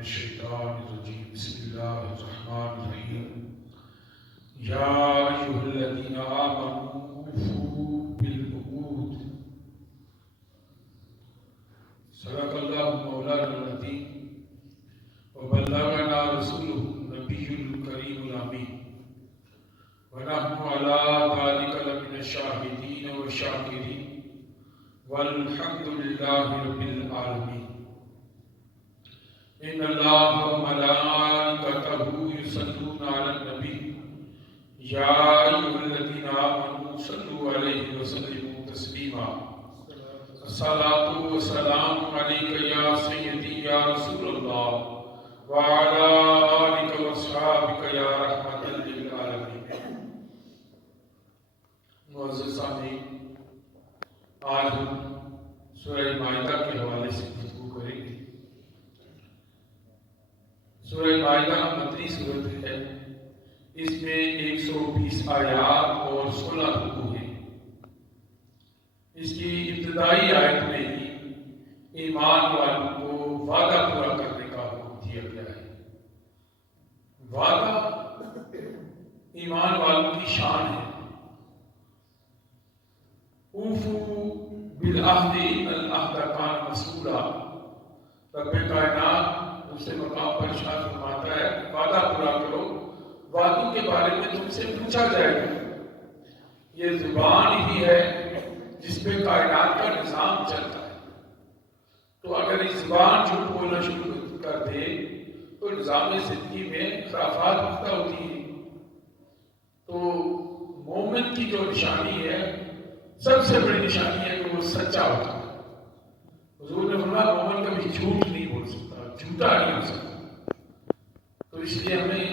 الشیطان الرجیم بسم اللہ الرحمن الرحیم یا ایھا الذین آمنوا اوفوا بالعقود صدق اللہ مولانا العظیم وبلغنا رسولہ النبی الکریم الامین ونحن علی ذلک لمن الشاہدین والشاکرین والحمد للہ رب العالمین ان اللہ وملائکتہ یصلون علی النبی یا ایھا الذین آمنوا صلوا علیہ وسلموا تسلیما الصلاۃ والسلام علیک یا سیدی یا رسول اللہ وعلی آلک واصحابک یا رحمۃ للعالمین۔ معزز سامعین، آج ہم سورہ مائدہ کے حوالے سے گفتگو کریں گے۔ سورہ مائدہ مدنی سورت ہے، اس میں 120 آیات اور 16 رکوع ہیں۔ اس کی ابتدائی آیت میں ہی ایمان والوں کو وعدہ پورا کرنے کا حکم دیا گیا ہے۔ وعدہ ایمان والوں کی شان ہے۔ اوفوا بالعہد ان العہد کان مسئولا، رب کائنات دوسرے مقام پر ارشاد فرماتا ہے وعدہ پورا کرو، وعدوں کے بارے میں تم سے پوچھا جائے گا۔ یہ زبان ہی ہے جس پہ کائنات کا نظام چلتا ہے، تو اگر اس زبان جھوٹ بولنا شروع کر دے تو نظام زندگی میں خرافات پختہ ہوتی ہیں۔ تو مومن کی جو نشانی ہے، سب سے بڑی نشانی ہے کہ وہ سچا ہوتا ہے۔ حضور نے فرمایا مومن کبھی جھوٹ نہیں بول سکتا، جھوٹا نہیں ہو سکتا۔ تو اس لیے ہمیں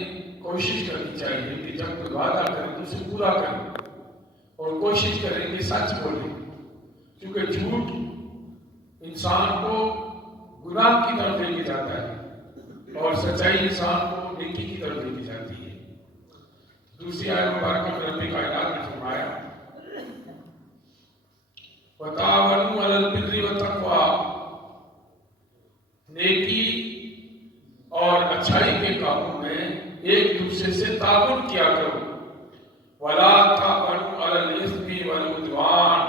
کوشش کرنی چاہیے کہ جب کوئی وعدہ کریں تو اسے پورا کریں، اور کوشش کریں کہ سچ بولیں، کیونکہ جھوٹ انسان کو گناہ کی طرف لے کے جاتا ہے اور سچائی انسان کو نیکی کی طرف لے کے جاتی ہے۔ دوسری آیت مبارکہ میں رب کائنات نے فرمایا وَتَعَاوَنُوا عَلَى الْبِرِّ وَالتَّقْوَىٰ، نیکی اور اچھائی کے کاموں میں ایک دوسرے سے تعاون کیا کرو۔ وَلَا تَعَاوَنُوا عَلَى الْإِثْمِ وَالْعُدْوَانِ،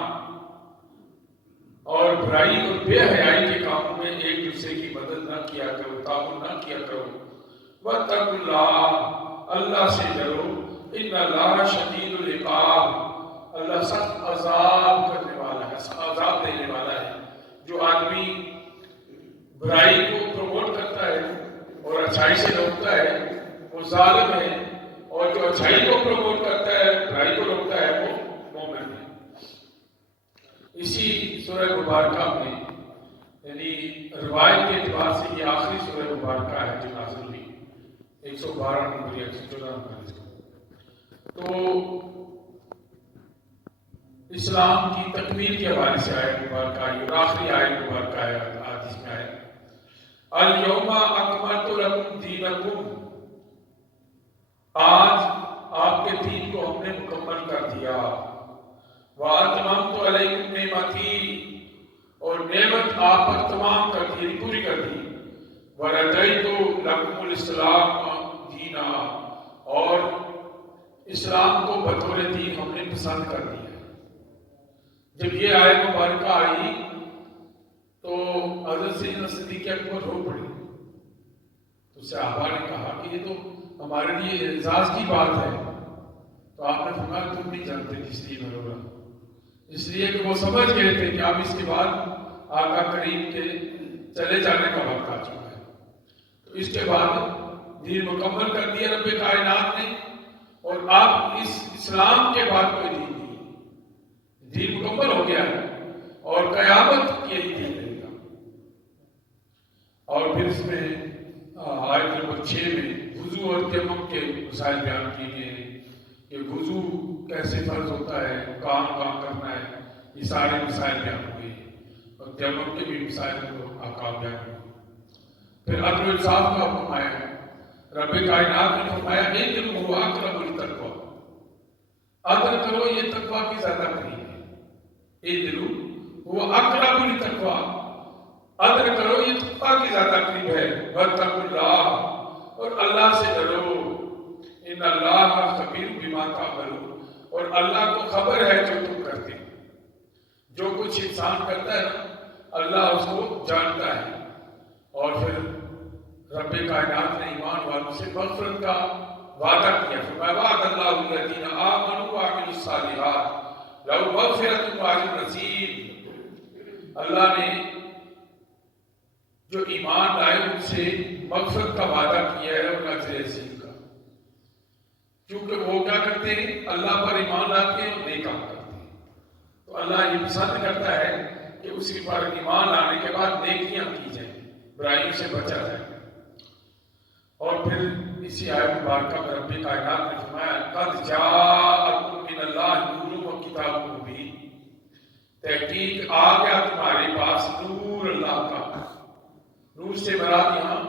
اور برائی اور بے حیائی کے کاموں میں ایک دوسرے کی مدد نہ کیا کرو، تعاون نہ کیا کرو۔ وَاتَّقُوا اللَّهَ، اللہ سے ڈرو، إِنَّ اللَّهَ شَدِيدُ الْعِقَابِ، اللہ سخت عذاب کرنے والا ہے، عذاب دینے والا ہے۔ جو آدمی برائی کو پروموٹ کرتا ہے اور اچھائی سے روکتا ہے وہ ظالم ہے، اور جو اچھائی کو پروموٹ کرتا ہے برائی کو روکتا ہے وہ مومن ہے۔ اسی سورہ مبارکہ میں یعنی روایت کے اعتبار سے یہ آخری سورہ مبارکہ ہے جو نازل ہوئی، 112 نمبر یا 114 نمبر۔ تو اسلام کی تکمیل کے حوالے سے آیت مبارکہ آئی، اور آخری آیت مبارکہ ہے آج اس میں آئے الَّيَوْمَ أَكْمَلْتُ لَكُمْ دِينَكُمْ، آج آپ کے دین کو ہم نے مکمل کر دیا۔ وَأَتْمَمْتُ عَلَيْكُمْ نِعْمَتِي، اور نعمت آپ پر تمام کر دی، پوری کر دی۔ وَرَضَيْتُ لَكُمُ الْإِسْلَامَ دِينًا، اور اسلام کو بطور دین ہم نے پسند کر دیا۔ جب یہ آیت مبارکہ آئی تو حضرت سیدنا صدیق اکبر رو پڑے، تو صحابہ نے کہا کہ یہ تو ہمارے لیے اعزاز کی بات ہے۔ تو آپ نے فرمایا تم نہیں جانتے کس لیے میں رو رہا، اس لیے کہ وہ سمجھ گئے تھے کہ اب اس کے بعد آقا کریم کے چلے جانے کا وقت آ چکا ہے۔ تو اس کے بعد دین مکمل کر دیا رب کائنات نے، اور آپ اس اسلام کے بعد کوئی دین نہیں، دین مکمل ہو گیا ہے اور قیامت یہی دین رہے گا۔ اور پھر اس میں آیت نمبر 6 میں وضو اور تیمم کے مسائل بیان کیے گئے ہیں کہ وضو کیسے فرض ہوتا ہے، کام کرنا ہے، یہ سارے مسائل بیان ہوئے ہیں، اور تیمم کے بھی مسائل کو احکام بیان ہوئے۔ پھر عدل و انصاف کا حکم آیا، رب کائنات نے فرمایا اعدلوا هو اقرب للتقویٰ، عدل کرو یہ تقویٰ کی زیادہ قریب ہے۔ اعدلوا هو اقرب للتقویٰ، عدل کرو، یہ تقویٰ کی زیادہ قریب ہے. واتقوا اللہ، اور اللہ سے ڈرو. ان اللہ خبیر بما تعملون، اور اللہ کو خبر ہے جو تم کرتے ہو. جو کچھ انسان کرتا ہے نا اللہ اس کو جانتا ہے. اور پھر رب کائنات نے ایمان والوں سے مغفرت کا وعدہ کیا. فرمایا وعد اللہ الذین آمنوا وعملوا الصالحات لہم مغفرۃ واجر عظیم. اللہ نے جو ایمان لائے ان سے مغفرت کا وعدہ کیا ہے اور اجر عظیم کا. کیونکہ وہ کیا کرتے ہیں؟ اللہ پر ایمان لاتے ہیں اور نیک کام کرتے ہیں. تو اللہ یہ پسند کرتا ہے کہ اسی پر ایمان لانے کے بعد نیکیاں کی جائیں، برائیوں سے بچا جائے. اور پھر اسی آیت مبارکہ میں رب کائنات نے فرمایا قد جاءکم من اللہ نور و کتاب مبین. تحقیق آ گیا تمہارے پاس نور اللہ کا. نور سے مراد یہاں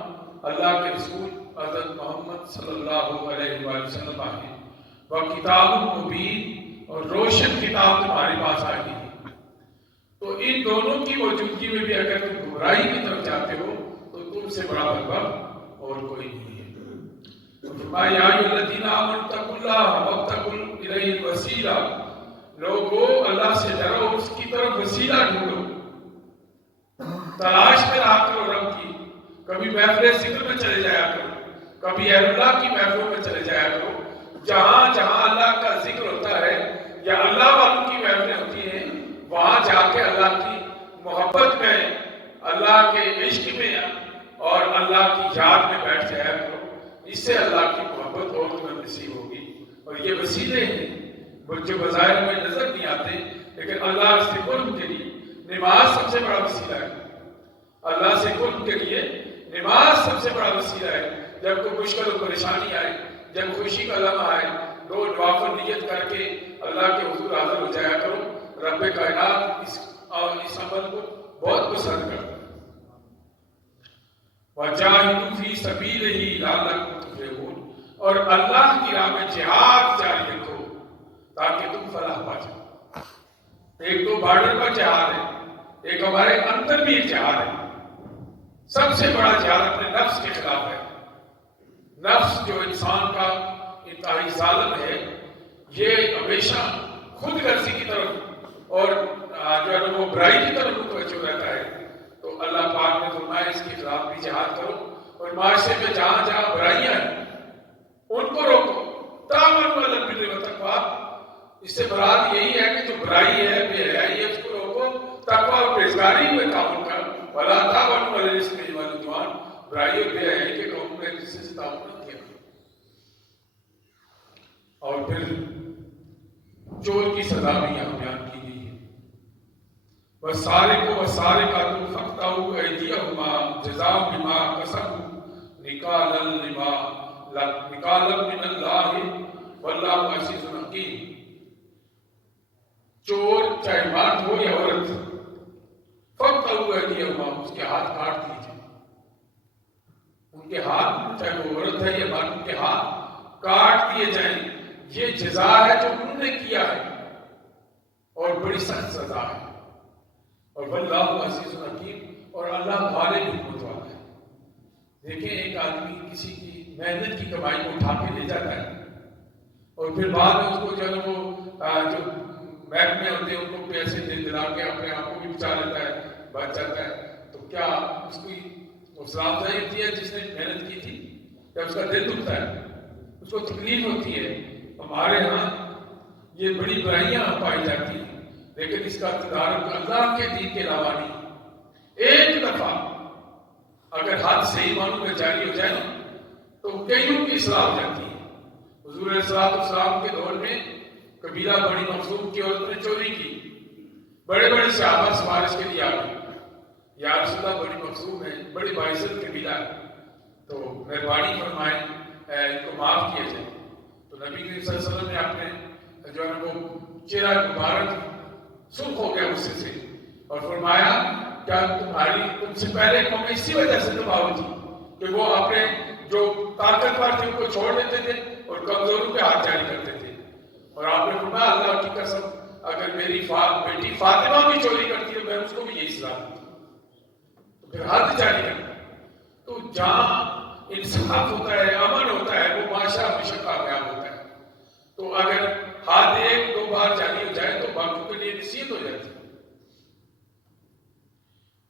اللہ کے رسول حضرت محمد صلی اللہ علیہ وآلہ وسلم آئے. وہ کتاب مبین، اور روشن کتاب تمہارے پاس آ گئی. تو ان دونوں کی موجودگی میں بھی اگر تم گمراہی کی طرف جاتے ہو تو تم سے بڑا بدبخت اور کوئی نہیں ہے. فرمایا یا ایھا الذین آمنوا اتقوا اللہ وابتغوا الیہ الوسیلہ. لوگو اللہ سے ڈرو، اس کی طرف وسیلہ ڈھونڈو، تلاش میں رہا کرو رب کی. کبھی محفل ذکر میں چلے جایا کرو، کبھی اہل اللہ کی محفلوں میں چلے جایا کرو. جہاں جہاں اللہ کا ذکر ہوتا ہے یا اللہ والوں کی محفلیں ہوتی ہیں وہاں جا کے اللہ کی محبت میں، اللہ کے عشق میں اور اللہ کی یاد میں بیٹھ جایا کرو. اس سے اللہ کی محبت اور تمہیں نصیب ہوگی. اور یہ وسیلے ہیں جو بظاہر میں نظر نہیں آتے، لیکن اللہ سے قرب کے لیے نماز سب سے بڑا وسیلہ ہے. اللہ سے قرب کے لیے نماز سب سے بڑا وسیلہ ہے. جب کوئی مشکل و پریشانی آئے، جب خوشی کا لمحہ آئے، دو نوافل نیت کر کے اللہ کے حضور حاضر ہو جایا کرو. رب کائنات اس عمل کو بہت پسند کرتا ہے. وَجَاهِدُوا فِي سَبِيلِهِ لَعَلَّكُمْ تُفْلِحُونَ، اور اللہ کی راہ میں جہاد جاری رکھو تاکہ تم فلاح پا جاؤ. ایک تو بارڈر پر جہاد ہے، ایک ہمارے اندر بھی ایک جہاد ہے. سب سے بڑا جہاد اپنے نفس کے خلاف ہے. نفس جو انسان کا انتہائی ظالم ہے، یہ ہمیشہ خود غرضی کی طرف اور جو ہے وہ برائی کی طرف متوجہ رہتا ہے. تو اللہ پاک نے فرمایا اس کے خلاف بھی جہاد کرو، اور معاشرے میں جہاں جہاں برائیاں ہیں ان کو روکو. تعاونوا علی البر والتقویٰ، اس سے مراد یہی ہے کہ جو برائی ہے، بے حیائی ہے، اس کو روکو. تقویٰ اور پرہیزگاری میں تعاون کرو. ولا تعاونوا علی الاثم والعدوان، برائی اور بے حیائی کے کاموں میں ایک دوسرے سے تعاون نہیں کیا. اور پھر چور کی سزا بھی یہاں بیان کی گئی ہے. وَالسَّارِقُ وَالسَّارِقَةُ فَاقْطَعُوا أَيْدِيَهُمَا جَزَاءً بِمَا كَسَبُوا نِكَالًا مِنَ اللَّهِ وَاللَّهُ عَزِيزٌ حَكِيمٌ. چور چاہے مرد ہو یا عورت، فَاقْطَعُوا أَيْدِيَهُمَا، اس کے ہاتھ کاٹ دیجئے. ان کے ہاتھ، چاہے وہ عورت ہے یا مرد، ان کے ہاتھ کاٹ دیے جائیں. یہ جزا ہے جو انہوں نے کیا ہے اور بڑی سخت سزا ہے. اور واللہ عزیز حکیم، اور اللہ غالب حکمت والا ہے. دیکھیں ایک آدمی کسی کی محنت کی کمائی کو اٹھا کے لے جاتا ہے اور پھر بعد میں اس کو جو ہے وہ جو محکمے ہوتے ہیں ان کو پیسے دلا کے اپنے آپ کو بھی بچا لیتا ہے، بچ جاتا ہے. تو کیا اس کی حوصلہ افزائی ہوتی ہے جس نے محنت کی تھی، یا اس کا دل دکھتا ہے، اس کو تکلیف ہوتی ہے؟ ہمارے ہاں یہ بڑی برائیاں پائی جاتی ہیں، لیکن اس کا تدارک اللہ کے دین کے علاوہ نہیں. ایک دفعہ اگر حد صحیح معنوں میں جاری ہو جائے نا تو کئیوں کی اصلاح ہو جاتی ہے. حضور علیہ السلام کے دور میں قبیلہ بڑی مخزوم کی عورت نے چوری کی. بڑے بڑے صحابہ سفارش کے لیے آ گئے، یا رسول اللہ بڑی مخزوم ہے، بڑی باعزت قبیلہ ہے، تو مہربانی فرمائیں ان کو معاف کیا جائے. تو نبی کریم صلی اللہ علیہ وسلم نے اپنے جو ہے وہ چہرہ مبارک سرخ ہو گیا غصے سے اور فرمایا کیا تم سے پہلے قوم اسی وجہ سے تباہ ہوئی تھی کہ وہ اپنے جو طاقتور تھے ان کو چھوڑ دیتے تھے اور کمزوروں پہ ہاتھ جاری کرتے تھے. اور آپ نے فرمایا اللہ کی قسم اگر میری بیٹی فاطمہ بھی چوری کرتی ہے میں اس کو بھی یہی سزا دوں. پھر حد جاری کرنا. تو جہاں انصاف ہوتا ہے، امن ہوتا ہے، وہ معاشرہ ہمیشہ کامیاب ہوتا ہے. تو اگر حد ایک دو بار جاری ہو جائے تو باقیوں کے لیے نصیحت ہو جاتی ہے.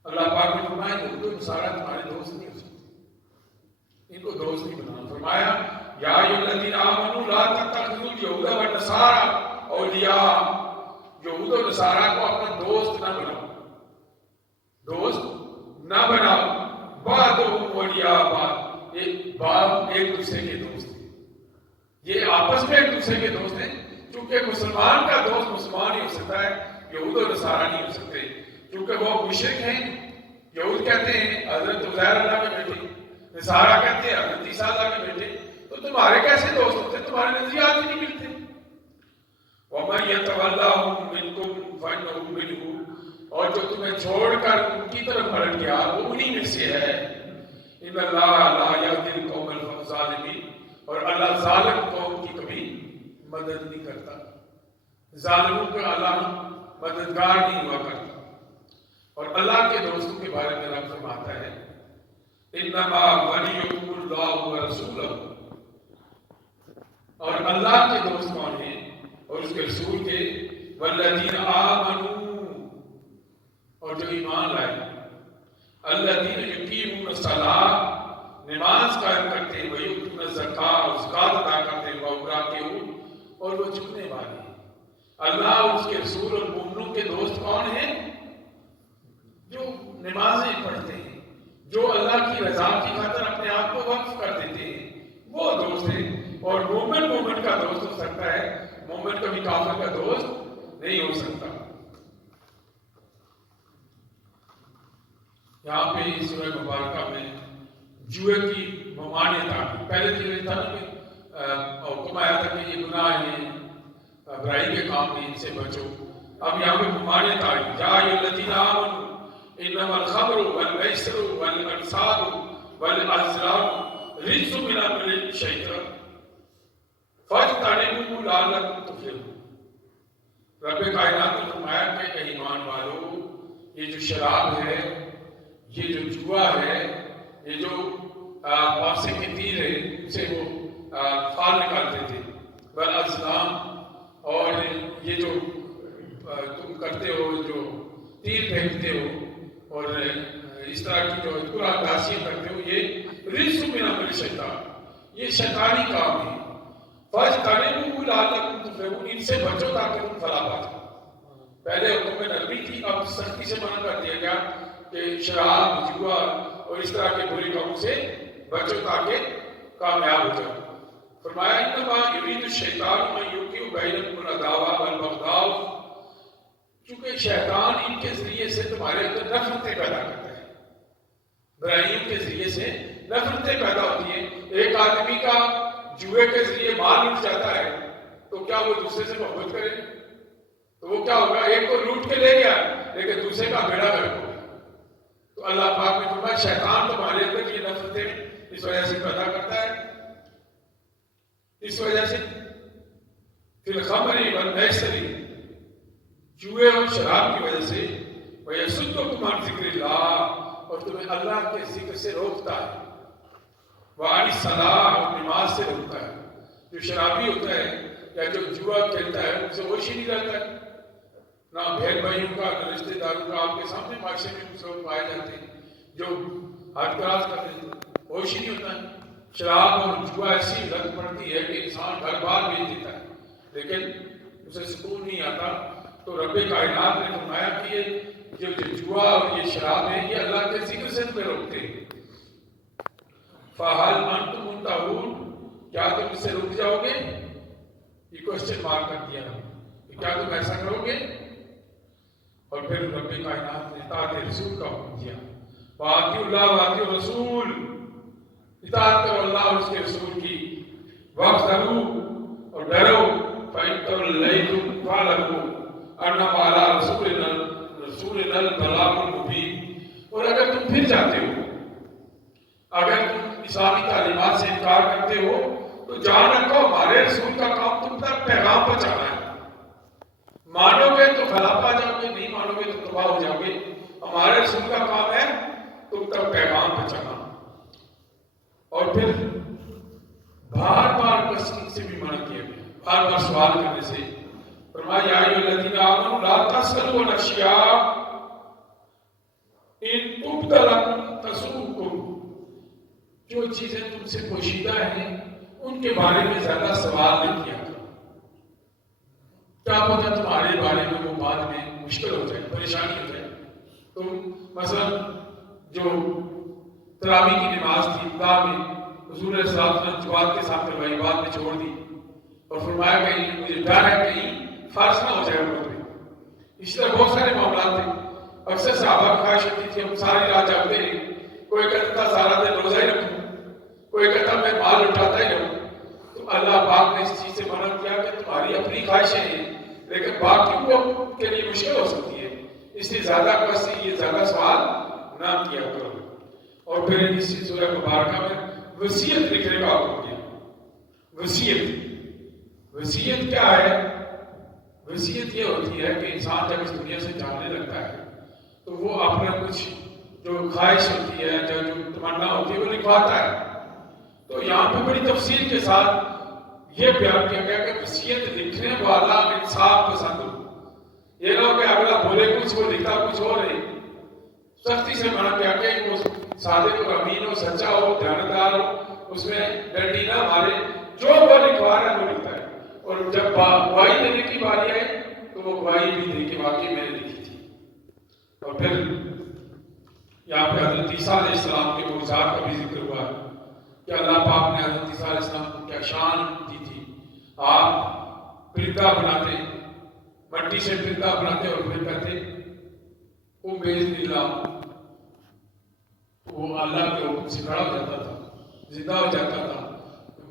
اللہ پاک نے فرمایا یہود و نصارہ تمہارے دوست نہیں ہو سکتے، ان کو دوست نہیں بنانا. فرمایا یا ایھا الذین آمنوا لا تتخذوا اليہود والنصارى اولیاء، یہود و نصارہ کو اپنا دوست نہ بناؤ، دوست نہ بناؤ. بعضهم اولیاء بعض، یہ بعض ایک دوسرے کے دوست ہیں، یہ آپس میں ایک دوسرے کے دوست ہیں. چونکہ مسلمان کا دوست مسلمان ہی ہو سکتا ہے، یہود و نصارہ نہیں ہو سکتے، کیونکہ وہ مشرک ہیں. یہود کہتے ہیں حضرت عزیر اللہ کے بیٹے، نصارہ کہتے ہیں حضرت عیسیٰ اللہ کے بیٹے. تو تمہارے کیسے دوست ہوتے؟ تمہارے نظریات ہی نہیں ملتے. وَمَن يَتَوَلَّهُم مِّنكُمْ فَإِنَّهُ مِنْهُمْ، اور جو تمہیں چھوڑ کر ان کی طرف پلٹ گیا وہ انہی میں سے ہے. إِنَّ اللَّهَ لَا يَهْدِي الْقَوْمَ الظَّالِمِينَ، اور اللہ ظالم قوم کی کبھی مدد نہیں کرتا، ظالموں کا اللہ مددگار نہیں ہوا کرتا. اور اللہ کے دوستوں کے بارے میں رب فرماتا ہے انما ولیکم اللہ ورسولہ، اور اللہ کے دوست کون ہیں اور اس کے رسول کے، والذین آمنوا، اور جو ایمان لائے، الذین یقیمون الصلاۃ، نماز قائم کرتے ہیں، ویؤتون الزکاۃ، زکات ادا کرتے ہیں، وہم راکعون، اور وہ جھکنے والے ہیں. اللہ اور اس کے رسول اور مومنوں کے دوست کون ہیں؟ جو نمازیں پڑھتے ہیں، جو اللہ کی رضا کی خاطر اپنے آپ کو وقف کر دیتے ہیں، وہ دوست ہیں. اور مومن مومن کا دوست ہو سکتا ہے، مومن کبھی کافر کا دوست نہیں ہو سکتا. یہاں پہ اس سورہ مبارکہ میں جوئے کی ممانعت آ گئی. پہلے تو یہ تھا نا کہ حکم آیا تھا کہ یہ گناہ ہیں، برائی کے کام ہیں، ان سے بچو. اب یہاں پہ ممانعت آ گئی. یا ایھا الذین آمنوا انما الخمر والمیسر والانصاب والازلام رجس من عمل الشیطان فاجتنبوہ لعلکم تفلحون. رب کائنات نے فرمایا کہ ایمان والو، یہ جو شراب ہے، یہ جو جوا ہے، یہ جو پاسے کے تیر ہے، ان سے وہ پھال نکالتے تھے، والازلام، اور یہ جو تم کرتے ہو، جو تیر پھینکتے ہو اور اس طرح کی جو قرآن اندازیاں کرتے ہو، یہ رجس من عمل الشیطان، یہ شیطانی کام ہے. فاجتنبوہ لعلکم تفلحون، ان سے بچو تاکہ تم فلاح پا جاؤ. پہلے حکم میں نرمی تھی، اب سختی سے منع کر دیا گیا کہ شراب، جوا اور اس طرح کے برے کاموں سے بچو تاکہ کامیاب ہو جاؤ. فرمایا انما یرید الشیطان ان یوقع بینکم العداوۃ والبغضاء، چونکہ شیطان ان کے ذریعے سے تمہارے اندر نفرتیں پیدا کرتا ہے، برائیوں کے ذریعے سے نفرتیں پیدا ہوتی ہیں. ایک آدمی کا جوئے کے ذریعے مال لٹ جاتا ہے تو کیا وہ دوسرے سے محبت کرے؟ تو وہ کیا ہوگا؟ ایک کو لوٹ کے لے گیا لیکن دوسرے کا بیڑا غرق ہو گیا. تو اللہ پاک نے فرمایا شیطان تمہارے اندر یہ نفرتیں اس وجہ سے پیدا کرتا ہے، اس وجہ سے فی الخمر والمیسر، جوئے اور شراب کی وجہ سے، ویصدکم عن ذکر اللہ، اور تمہیں اللہ کے ذکر سے روکتا ہے، وعن الصلاۃ، اور نماز سے روکتا ہے. جو شرابی ہوتا ہے یا جو جوا کھیلتا ہے ان سے ہوش ہی نہیں رہتا ہے، نہ بہن بھائیوں کا، نہ رشتے داروں کا. آپ کے سامنے معاشرے میں کچھ لوگ پائے جاتے ہیں جو ہاتھ کراس کر دیتے ہیں، ہوش ہی نہیں ہوتا ہے. شراب اور جوا ایسی لت پڑتی ہے کہ انسان گھر بار بیچ دیتا ہے لیکن اسے سکون نہیں آتا. تو رب کائنات نے فرمایا کہ یہ جو جوا اور یہ شراب ہے یہ اللہ کے ذکر سے تمہیں روکتے ہیں. فَهَلْ أَنْتُمْ مُنْتَهُونَ، کیا تم اس سے رک جاؤ گے؟ یہ کوشچن مارک کر دیا کہ کیا تم ایسا کرو گے؟ اور پھر رب کائنات نے اطاعت رسول کا حکم دیا، وَأَطِیعُوا اللَّهَ وَأَطِیعُوا الرَّسُولَ، اطاعت کرو اللہ اور اس کے رسول کی. وَاحْذَرُوا، اور ڈرو، فَإِن تَوَلَّيْتُمْ فَاعْلَمُوا أَنَّمَا عَلَىٰ رَسُولِنَا الْبَلَاغُ الْمُبِينُ. اور اگر تم پھر جاتے ہو، اگر تم اسلامی تعلیمات سے انکار کرتے ہو تو جان رکھو ہمارے رسول کا کام تم تک پیغام پہنچانا ہے. مانو گے تو فلاح پا جاؤ گے، نہیں مانو گے تو تباہ ہو جاؤ گے. ہمارے رسول کا کام ہے منع کیا گیا بار بار سوال کرنے سے. فرمایا یا ایھا الذین آمنوا لا تسألوا عن اشیاء ان تبد لکم تسؤکم. جو چیزیں تم سے پوشیدہ ہیں ان کے بارے میں زیادہ سوال نہیں کیا کرو. کیا پتہ تمہارے بارے میں وہ بعد میں مشکل ہو جائے، پریشانی ہو جائے. تم مثلا جو تراویح کی نماز تھی ابتدا میں حضور علیہ الصلوۃ والسلام جماعت کے ساتھ کروائی، بعد میں چھوڑ دی اور فرمایا کہیں مجھے ڈر ہے کہیں فرض نہ ہو جائے امت میں. اس طرح بہت سارے معاملات تھے. اکثر صحابہ کی خواہش ہوتی تھی ہم ساری رات جاگتے رہیں. کوئی کہتا تھا سارا دن روزہ ہی رکھوں، کوئی کہتا میں مال اٹھاتا ہی رہوں. تو اللہ پاک نے اس چیز سے منع کیا کہ تمہاری اپنی خواہشیں ہیں لیکن باقیوں کو کے لیے مشکل ہو سکتی ہے، اس لیے زیادہ کسی یہ زیادہ سوال نہ کیا کرو. اور پھر اس سورہ مبارکہ میں وصیت لکھنے کا حکم دیا. وصیت کیا ہے؟ وصیت یہ ہوتی ہے کہ انسان جب اس دنیا سے جانے لگتا ہے تو وہ اپنا کچھ جو خواہش ہوتی ہے جو تمنا ہوتی ہے وہ لکھواتا ہے. تو یہاں پہ بڑی تفصیل کے ساتھ یہ بیان کیا گیا کہ وصیت لکھنے والا انصاف پسند ہو. یہ نہ ہو کہ اگلا بولے کچھ وہ لکھتا کچھ اور ہے. سختی سے منع کیا کہ وہ صادق اور امین ہو، سچا ہو، دیانتدار ہو، اس میں ڈنڈی نہ مارے، جو وہ لکھوا رہا ہے وہ لکھتا ہے. اور جب گواہی دینے کی باری آئے تو وہ گواہی بھی دے کہ واقعی میں نے لکھی تھی. اور پھر یہاں پہ حضرت عیسیٰ علیہ السلام کے معجزات کا بھی ذکر ہوا ہے کہ اللہ پاک نے حضرت عیسیٰ علیہ السلام کو کیا شان دی تھی. آپ پرندہ بناتے، مٹی سے پرندہ بناتے اور پھر کہتے بِإِذْنِ اللَّهِ، وہ اللہ کے حکم سے کھڑا ہو جاتا تھا، زندہ ہو جاتا تھا.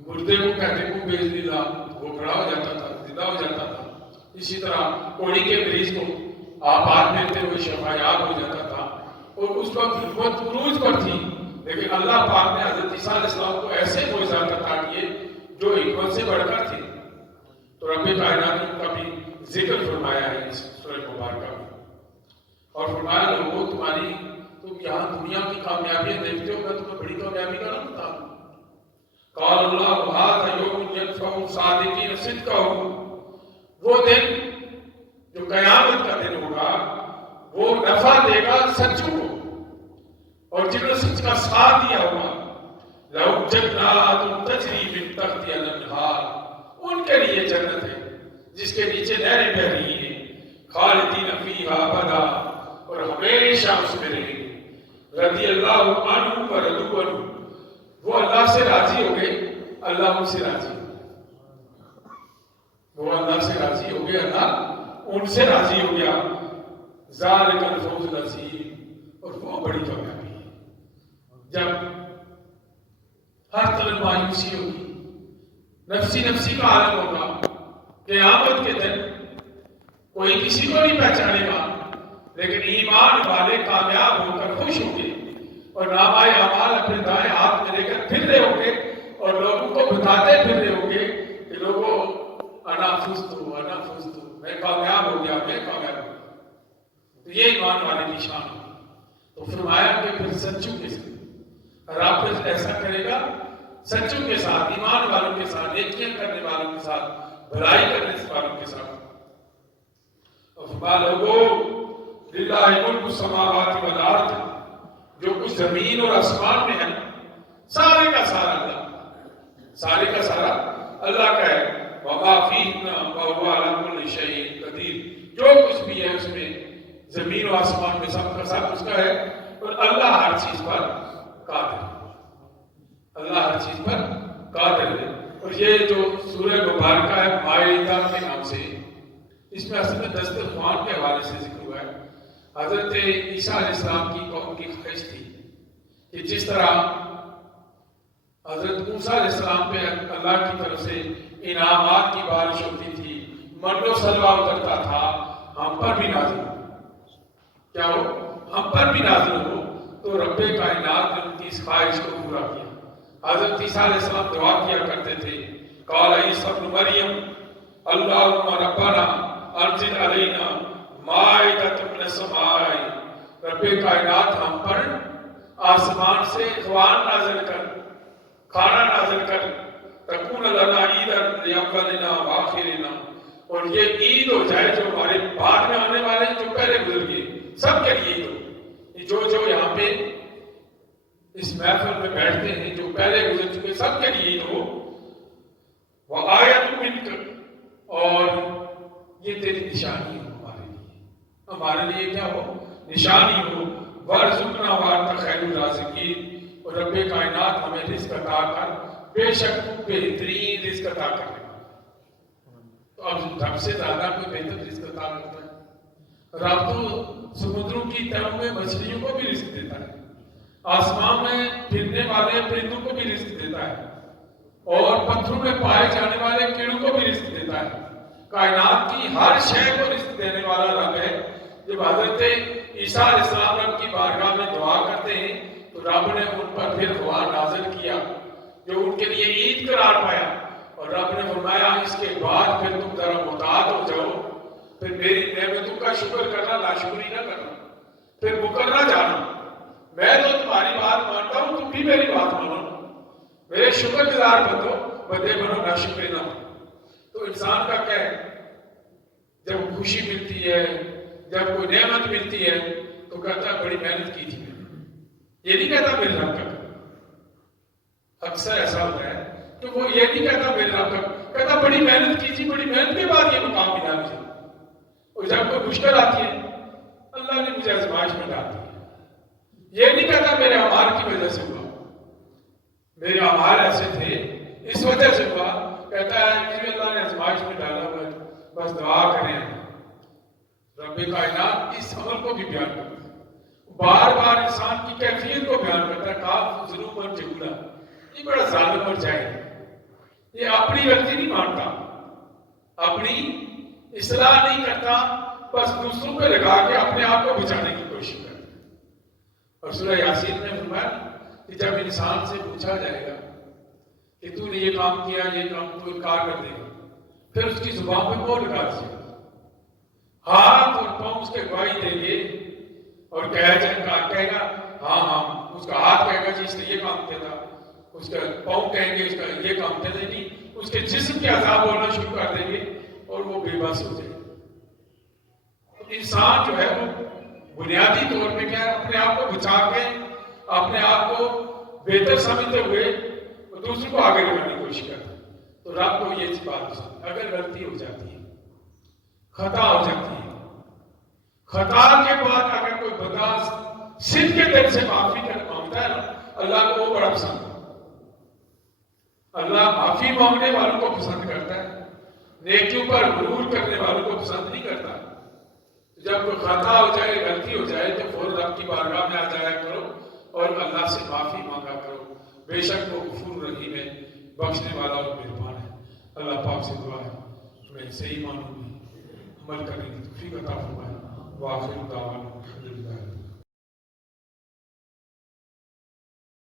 مردے کو کہتے بِإِذْنِ اللَّهِ، وہ کھڑا ہو جاتا تھا، زندہ ہو جاتا تھا. اسی طرح کوڑی کے مریض کو آپ ہاتھ پھیرتے ہوئے شفا یاب ہو جاتا تھا. اور اس وقت حکمت عروج پر تھی لیکن اللہ پاک نے حضرت عیسیٰ علیہ السلام کو ایسے معجزات عطا کیے جو حکمت سے بڑھ کر تھے. تو رب کائنات نے ان کا بھی ذکر فرمایا ہے اس سورہ مبارکہ میں. اور فرمایا لوگوں تم یہاں دنیا کی کامیابیاں دیکھتے ہو، میں تمہیں بڑی کامیابی کا نہ بتاؤں. قال اللہ ھذا یوم ینفع الصادقین صدقہم، وہ دن جو قیامت کا دن ہوگا وہ نفع دے گا سچوں کو اور جنہوں نے سچ کا ساتھ دیا ہوگا. لَهُمْ جَنَّاتٌ تَجْرِی مِن تَحْتِھَا الْأَنْہَارُ، ان کے لیے جنت ہے جس کے نیچے نہریں بہہ رہی ہیں. خالدین فیہا ابدا، اور ہمیشہ اس میں رہیں گے. رضی اللہ عنہ ورضوا عنہ، وہ اللہ سے راضی ہو گئے، اللہ ان سے راضی ہو گیا. وہ اللہ سے راضی ہو گئے، اللہ ان سے راضی ہو گیا. ذالک الفوز العظیم، اور وہ بڑی کامیابی ہے. جب ہر طرف مایوسی ہوگی، نفسی نفسی کا عالم ہوگا، قیامت کے دن کوئی کسی کو نہیں پہچانے گا لیکن ایمان والے کامیاب ہو کر خوش ہوں گے اور نامہ اعمال اپنے دائیں ہاتھ میں لے کر پھر رہے ہوں گے اور لوگوں کو بتاتے پھر رہے ہوں گے کہ لوگوں انا فزت، میں کامیاب ہو گیا، میں کامیاب ہو گیا. تو یہ ایمان والے کی شان ہوگی. تو فرمایا کہ پھر سچوں کے ساتھ، اور آپ پھر ایسا کرے گا سچوں کے ساتھ، ایمان والوں کے ساتھ، نیکیاں کرنے والوں کے ساتھ، بھلائی کرنے والوں کے ساتھ. اور فرمایا لوگوں للہ ملک السماوات والارض، جو کچھ زمین اور آسمان میں ہے سارے کا سارا اللہ کا ہے. وما فیہن وہو علی کل شیء قدیر، جو کچھ بھی ہے اس میں زمین و آسمان میں سب کا سب اس کا ہے اور اللہ ہر چیز پر قادر ہے. اللہ ہر چیز پر قادر ہے. اور یہ جو سورہ مبارکہ ہے مائدہ کے نام سے، اس میں اصل میں دسترخوان کے حوالے سے ذکر ہوا ہے. حضرت عیسیٰ علیہ السلام کی قوم کی خواہش تھی کہ جس طرح حضرت موسیٰ علیہ السلام پہ اللہ کی طرف سے انعامات کی بارش ہوتی تھی، من و سلوہ اترتا تھا، ہم پر بھی نازل ہو. کیا ہو؟ ہم پر بھی نازل ہو. تو رب کائنات نے ان کی اس خواہش کو پورا کیا. حضرت عیسیٰ علیہ السلام دعا کیا کرتے تھے، قال عیسیٰ ابن مریم اللہم ربنا انزل علینا مائدۃ من السماء، رب کائنات ہم پر آسمان سے خوان نازل کر، کھانا نازل کر، تکون لنا عیدا لاولنا وآخرنا، اور یہ عید ہو جائے جو ہمارے بعد میں آنے والے ہیں، جو پہلے گزر گئے سب کے لیے عید ہو. جو یہاں پہ اس محفل میں بیٹھتے ہیں جو پہلے گزر چکے سب کے لیے عید ہو. وآیۃ منک، اور یہ تیری نشانی ہو ہمارے لیے کیا ہو؟ نشانی ہو. وارزقنا وانت خیر الرازقین، اور رب کائنات ہمیں رزق عطا کر، بے شک تو بہترین رزق عطا کرنے والا. تو اب رب سے زیادہ کوئی بہتر رزق عطا کرتا ہے؟ رب تو سمندروں کی تہوں میں مچھلیوں کو بھی رزق دیتا ہے، آسمان میں پھرنے والے پرندوں کو بھی رزق دیتا ہے، اور پتھروں میں پائے جانے والے کیڑوں کو بھی رزق دیتا ہے. کائنات کی ہر شے کو رزق دینے والا رب ہے. جب حضرت عیسیٰ علیہ السلام رب کی بارگاہ میں دعا کرتے ہیں تو رب نے ان پر پھر دعا نازل کیا جو ان کے لیے عید قرار پایا، اور رب نے فرمایا اس کے بعد پھر تم ذرا محتاط ہو جاؤ، پھر میری نعمتوں کا شکر کرنا، ناشکری نہ کرنا، پھر مکر نہ جانا. میں تو تمہاری بات مانتا ہوں، تم بھی میری بات مانو، میرے شکر گزار بندے بنو، ناشکری نہ بنو. تو انسان کا کیا ہے، جب خوشی ملتی ہے، جب کوئی نعمت ملتی ہے تو کہتا ہے بڑی محنت کی تھی. یہ نہیں کہتا میرے رب کا. اکثر ایسا ہوتا ہے کہ وہ یہ نہیں کہتا میرے رب کا، کہتا بڑی محنت کی تھی، بڑی محنت کے بعد یہ مقام ملا مجھے. اور جب کوئی مشکل آتی ہے اللہ نے مجھے آزمائش میں ڈال دیا. یہ نہیں کہتا میرے اعمال کی وجہ سے ہوا، میرے اعمال ایسے تھے اس وجہ سے ہوا. کہتا ہے کہ اللہ نے آزمائش میں ڈالا ہوا ہے، بس دعا کریں. رب کائنات اس عمل کو بھی بیان کرتا ہے، بار بار انسان کی کیفیت کو بیان کرتا ہے. کاف ظلم اور جہولا، یہ بڑا ظالم اور جاہل ہے. یہ اپنی غلطی نہیں مانتا، اپنی اصلاح نہیں کرتا، بس دوسروں پہ لگا کے اپنے آپ کو بچانے کی کوشش کرتا ہے. اور سورہ یاسین میں فرمایا کہ جب انسان سے پوچھا جائے گا کہ تو نے یہ کام کیا، یہ کام، تو انکار کر دے گا، پھر اس کی زبان پہ مہر لگا دیجیے گا، ہاتھ اور پاؤں اس کے گواہی دیں گے، اور کہے گا ہاں ہاں. اس کا ہاتھ کہے گا جی اس نے یہ کام کیا تھا، اس کا پاؤں کہیں گے اس کا یہ کام کیا تھا. نہیں، اس کے جسم کے اعضاء بولنا شروع کر دیں گے اور وہ بے بس ہو جائے گا. انسان جو ہے وہ بنیادی طور پہ کیا ہے، اپنے آپ کو بچا کے، اپنے آپ کو بہتر سمجھتے ہوئے دوسروں کو آگے بڑھانے کی کوشش کرتا ہے. تو رب کو یہ بات پسند. اگر غلطی ہو جاتی ہے، خطا ہو جاتی ہے، خطا کے بعد اگر کوئی بندہ صدق کے دل سے معافی مانگتا ہے نا، اللہ کو وہ بڑا پسند ہے. اللہ معافی مانگنے والوں کو پسند کرتا ہے، نیکیوں پر غرور کرنے والوں کو پسند نہیں کرتا. جب کوئی خطا ہو جائے، غلطی ہو جائے تو فوراً رب کی بارگاہ میں آ جایا کرو اور اللہ سے معافی مانگا کرو. بے شک وہ غفور رحیم ہے، بخشنے والا اور مہربان ہے. اللہ پاک سے دعا ہے تمہیں صحیح معنوں میں عمل کرنے کی توفیق عطا فرمائے. وآخر دعوانا الحمدللہ.